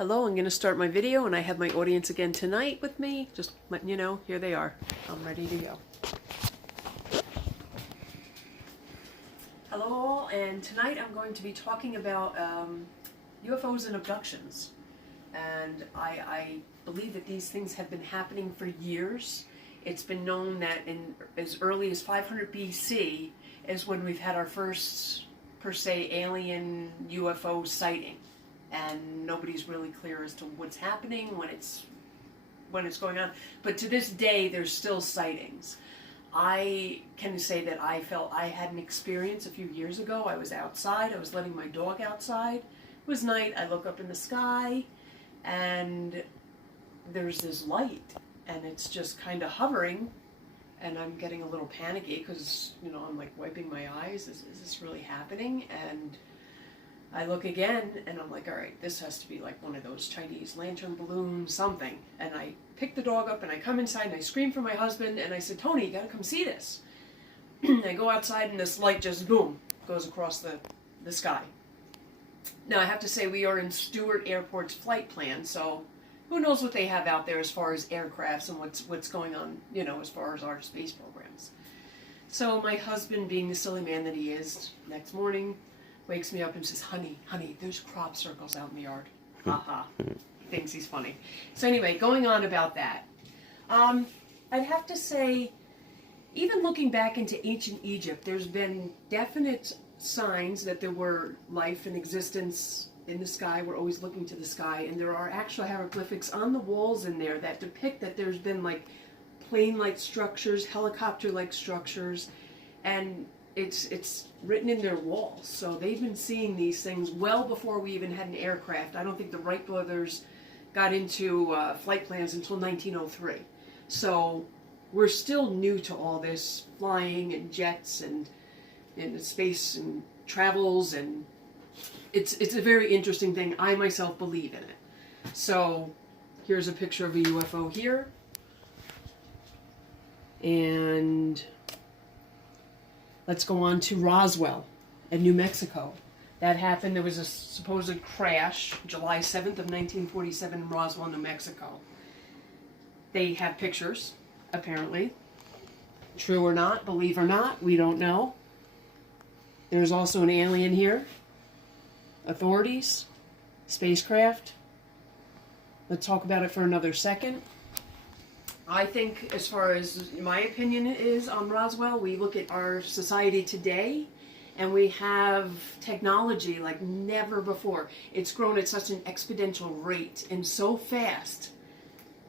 Hello, I'm going to start my video and I have my audience again tonight with me. Just letting you know, here they are. I'm ready to go. Hello all, and tonight I'm going to be talking about UFOs and abductions. And I believe that these things have been happening for years. It's been known that in as early as 500 BC is when we've had our first, per se, alien UFO sighting. And nobody's really clear as to what's happening, when it's going on. But to this day, there's still sightings. I can say that I felt I had an experience a few years ago. I was outside. I was letting my dog outside. It was night. I look up in the sky, and there's this light, and it's just kind of hovering, and I'm getting a little panicky because, you know, I'm like wiping my eyes. Is this really happening? And I look again, and I'm like, all right, this has to be like one of those Chinese lantern balloons, something. And I pick the dog up, and I come inside, and I scream for my husband, and I said, Tony, you gotta come see this. I go outside, and this light just, boom, goes across the sky. Now, I have to say, we are in Stewart Airport's flight plan, so who knows what they have out there as far as aircrafts and what's going on, you know, as far as our space programs. So my husband, being the silly man that he is, next morning, wakes me up and says, honey, there's crop circles out in the yard. Haha. He thinks he's funny. So anyway, going on about that. I'd have to say, even looking back into ancient Egypt, there's been definite signs that there were life and existence in the sky. We're always looking to the sky. And there are actual hieroglyphics on the walls in there that depict that there's been like plane-like structures, helicopter-like structures, and it's written in their walls. So they've been seeing these things well before we even had an aircraft. I don't think the Wright brothers got into flight plans until 1903. So we're still new to all this flying and jets and space and travels, and it's a very interesting thing. I myself believe in it. So here's a picture of a UFO here. And let's go on to Roswell in New Mexico. That happened, there was a supposed crash, July 7th of 1947 in Roswell, New Mexico. They have pictures, apparently. True or not, believe or not, we don't know. There's also an alien here. Authorities, spacecraft. Let's talk about it for another second. I think, as far as my opinion is on Roswell, we look at our society today, and we have technology like never before. It's grown at such an exponential rate and so fast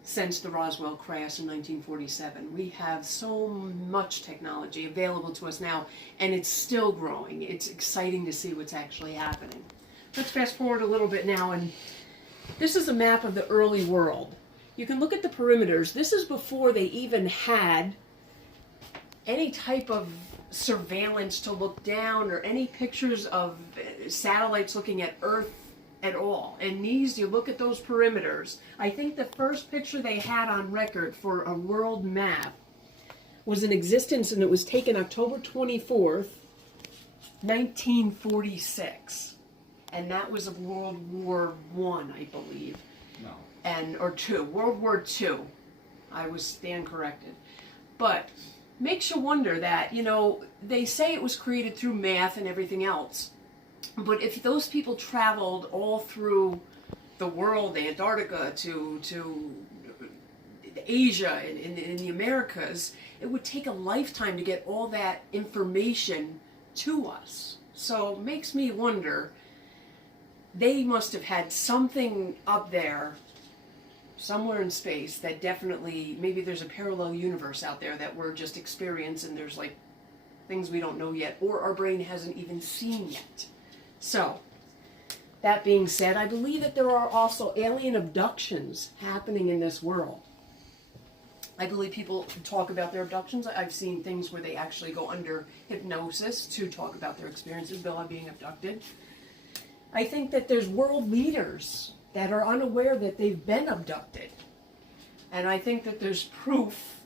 since the Roswell crash in 1947. We have so much technology available to us now, and it's still growing. It's exciting to see what's actually happening. Let's fast forward a little bit now, and this is a map of the early world. You can look at the perimeters. This is before they even had any type of surveillance to look down or any pictures of satellites looking at Earth at all. And these, you look at those perimeters. I think the first picture they had on record for a world map was in existence, and it was taken October 24th, 1946. And that was of World War I, I believe. No. Or II, World War II. I was stand corrected. But makes you wonder that, you know, they say it was created through math and everything else. But if those people traveled all through the world, Antarctica to Asia and in the Americas, it would take a lifetime to get all that information to us. So it makes me wonder, they must have had something up there somewhere in space that definitely, maybe there's a parallel universe out there that we're just experiencing, and there's like things we don't know yet, or our brain hasn't even seen yet. So, that being said, I believe that there are also alien abductions happening in this world. I believe people talk about their abductions. I've seen things where they actually go under hypnosis to talk about their experiences about being abducted. I think that there's world leaders that are unaware that they've been abducted. And I think that there's proof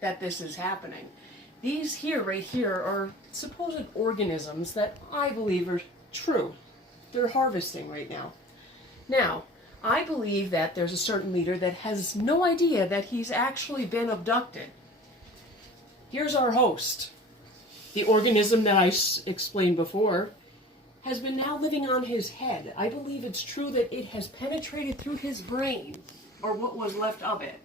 that this is happening. These here, right here, are supposed organisms that I believe are true. They're harvesting right now. Now, I believe that there's a certain leader that has no idea that he's actually been abducted. Here's our host. The organism that I explained before has been now living on his head. I believe it's true that it has penetrated through his brain, or what was left of it.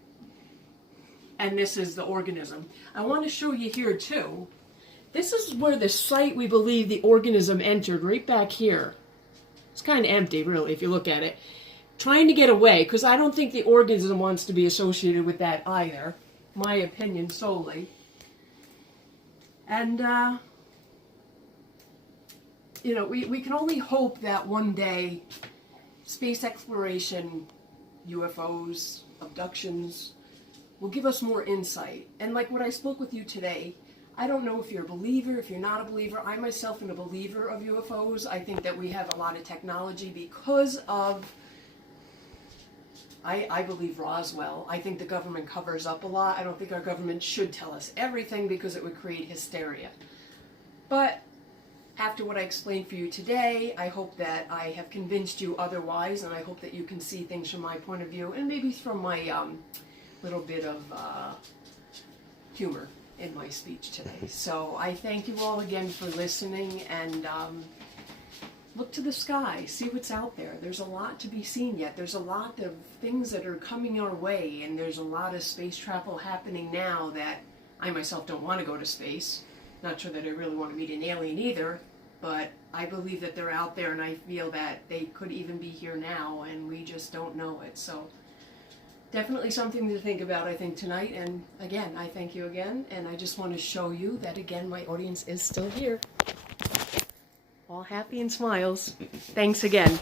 And this is the organism. I want to show you here too. This is where the site we believe the organism entered, right back here. It's kind of empty, really, if you look at it. Trying to get away, because I don't think the organism wants to be associated with that either. My opinion solely. And, you know, we can only hope that one day space exploration, UFOs, abductions, will give us more insight. And like what I spoke with you today, I don't know if you're a believer, if you're not a believer. I myself am a believer of UFOs. I think that we have a lot of technology because of, I believe Roswell. I think the government covers up a lot. I don't think our government should tell us everything because it would create hysteria. But after what I explained for you today, I hope that I have convinced you otherwise, and I hope that you can see things from my point of view, and maybe from my little bit of humor in my speech today. So I thank you all again for listening, and look to the sky, see what's out there. There's a lot to be seen yet. There's a lot of things that are coming our way, and there's a lot of space travel happening now that I myself don't want to go to space. Not sure that I really want to meet an alien either, but I believe that they're out there, and I feel that they could even be here now, and we just don't know it. So definitely something to think about, I think, tonight. And again, I thank you again, and I just want to show you that, again, my audience is still here. All happy and smiles. Thanks again.